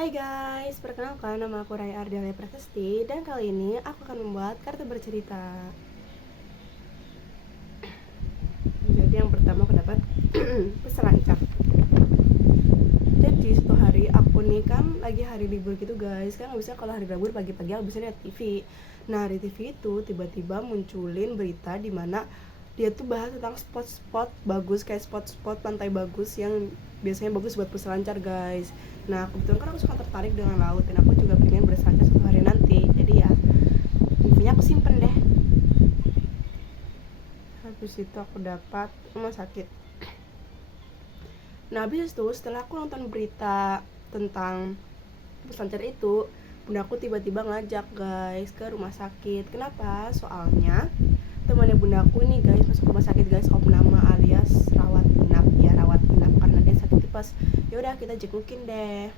Hai guys, perkenalkan nama aku Raya Ardelia Prasasti dan kali ini aku akan membuat kartu bercerita. Jadi yang pertama aku dapat peselancar. Jadi suatu hari aku nih kan lagi hari libur gitu guys, kan bisa kalau hari libur pagi-pagi aku bisa lihat TV. Nah di TV itu tiba-tiba munculin berita di mana dia tuh bahas tentang spot-spot bagus, kayak spot-spot pantai bagus yang biasanya bagus buat peselancar guys. Nah kebetulan kan aku suka tertarik dengan laut dan aku juga pengen berselancar suatu hari nanti. Jadi ya infonya aku simpen deh. Habis itu aku dapat rumah sakit. Nah habis itu setelah aku nonton berita tentang peselancar itu, bunda aku tiba-tiba ngajak guys ke rumah sakit. Kenapa? Soalnya temannya bunda aku nih guys masuk rumah sakit guys, opname alias rawat inap. Ya rawat inap karena dia sakit tipes. Ya udah kita jengukin deh.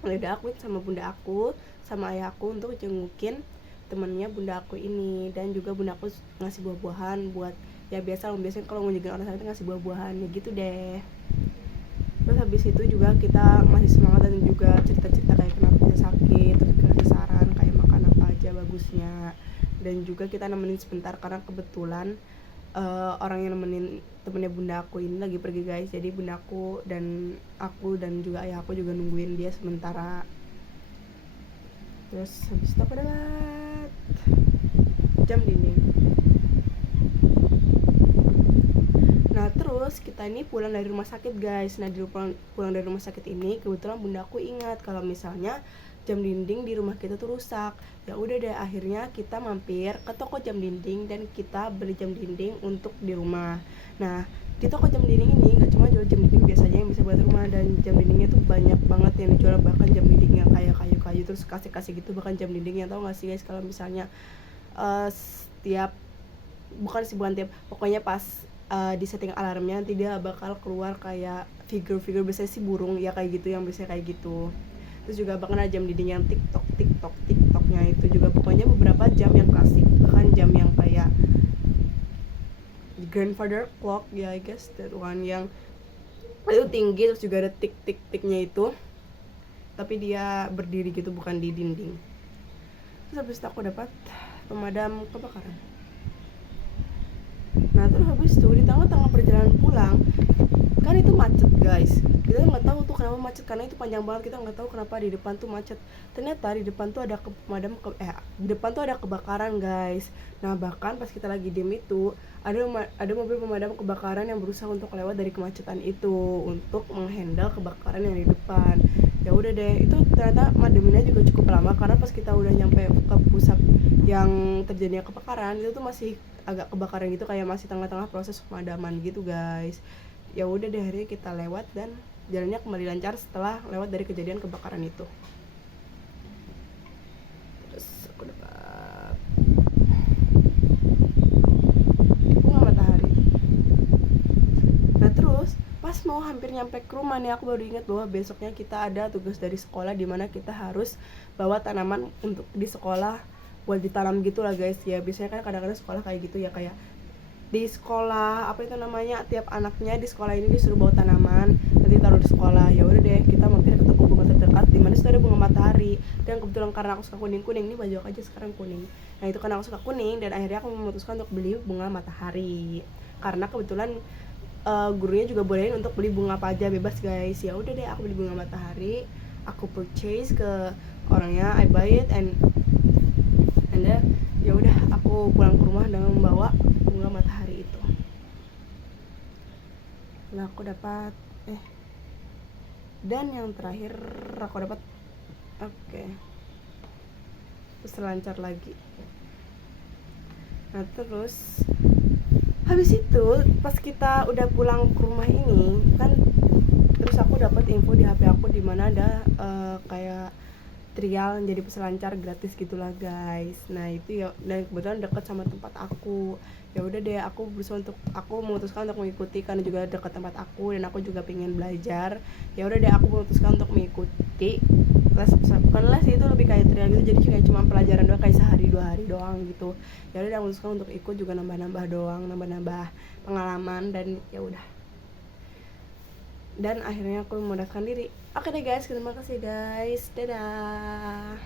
Udah aku sama bunda aku sama ayah aku untuk jengukin temennya bunda aku ini, dan juga bunda aku ngasih buah-buahan buat ya biasanya kalau ngunjungin orang sakit ngasih buah-buahan ya gitu deh. Terus habis itu juga kita masih semangat dan juga cerita-cerita kayak kenapa dia sakit, terus kasih saran kayak makan apa aja bagusnya, dan juga kita nemenin sebentar karena kebetulan orang yang nemenin temennya bunda aku ini lagi pergi guys. Jadi bunda aku dan juga ayah aku juga nungguin dia sementara. Terus habis itu aku dapat jam dinding. Nah terus kita ini pulang dari rumah sakit guys. Nah di pulang dari rumah sakit ini kebetulan bunda aku ingat kalau misalnya jam dinding di rumah kita tuh rusak. Ya udah deh akhirnya kita mampir ke toko jam dinding dan kita beli jam dinding untuk di rumah. Nah di toko jam dinding ini nggak cuma jual jam dinding biasanya yang bisa buat rumah, dan jam dindingnya tuh banyak banget yang dijual, bahkan jam dinding yang kayak kayu-kayu terus kasih gitu, bahkan jam dinding yang tau gak sih guys kalau misalnya setiap bukan sih bukan tiap, pokoknya pas di setting alarmnya nanti dia bakal keluar kayak figure biasanya sih burung ya kayak gitu, yang biasanya kayak gitu. Terus juga bahkan ada jam dinding yang tiktoknya itu juga, pokoknya beberapa jam yang klasik, bahkan jam yang kayak grandfather clock ya I guess that one, yang itu tinggi terus juga ada tiknya itu tapi dia berdiri gitu bukan di dinding. Terus habis itu aku dapat pemadam kebakaran. Nah terus habis itu di tengah-tengah perjalanan pulang kan itu macet guys, kita nggak tahu tuh kenapa macet karena itu panjang banget, kita nggak tahu kenapa di depan tuh macet. Ternyata di depan tuh ada di depan tuh ada kebakaran guys. Nah bahkan pas kita lagi diem itu ada mobil pemadam kebakaran yang berusaha untuk lewat dari kemacetan itu untuk menghandle kebakaran yang di depan. Ya udah deh, itu ternyata mademinnya juga cukup lama karena pas kita udah nyampe ke pusat yang terjadinya kebakaran itu tuh masih agak kebakaran gitu, kayak masih tengah-tengah proses pemadaman gitu guys. Ya udah deh akhirnya kita lewat dan jalannya kembali lancar setelah lewat dari kejadian kebakaran itu. Terus aku dapat bunga matahari. Nah terus pas mau hampir nyampe ke rumah nih aku baru ingat bahwa besoknya kita ada tugas dari sekolah di mana kita harus bawa tanaman untuk di sekolah buat ditanam gitu lah guys. Ya biasanya kan kadang-kadang sekolah kayak gitu ya, kayak di sekolah apa itu namanya, tiap anaknya di sekolah ini disuruh bawa tanaman nanti taruh di sekolah. Ya udah deh kita mampir ke toko bunga terdekat di mana sudah ada bunga matahari, dan kebetulan karena aku suka kuning ini baju aku aja sekarang kuning. Nah itu karena aku suka kuning dan akhirnya aku memutuskan untuk beli bunga matahari karena kebetulan gurunya juga bolehin untuk beli bunga apa aja bebas guys. Ya udah deh aku beli bunga matahari, aku purchase ke orangnya, I buy it and then ya udah aku pulang ke rumah dengan membawa bunga matahari itu. Nah aku dapat dan yang terakhir aku dapat peselancar lagi. Nah terus habis itu pas kita udah pulang ke rumah ini kan, terus aku dapat info di HP aku di mana ada kayak trial jadi peselancar gratis gitulah guys. Nah itu ya, dan kebetulan deket sama tempat aku. Ya udah deh aku memutuskan untuk mengikuti karena juga dekat tempat aku dan aku juga pengen belajar. Ya udah deh aku memutuskan untuk mengikuti bukan les, itu lebih kayak trial gitu, jadi kayak cuma pelajaran doang kayak sehari 2 hari doang gitu. Ya udah aku memutuskan untuk ikut, juga nambah pengalaman dan ya udah. dan akhirnya aku memudahkan diri. Oke deh guys, terima kasih guys, dadah.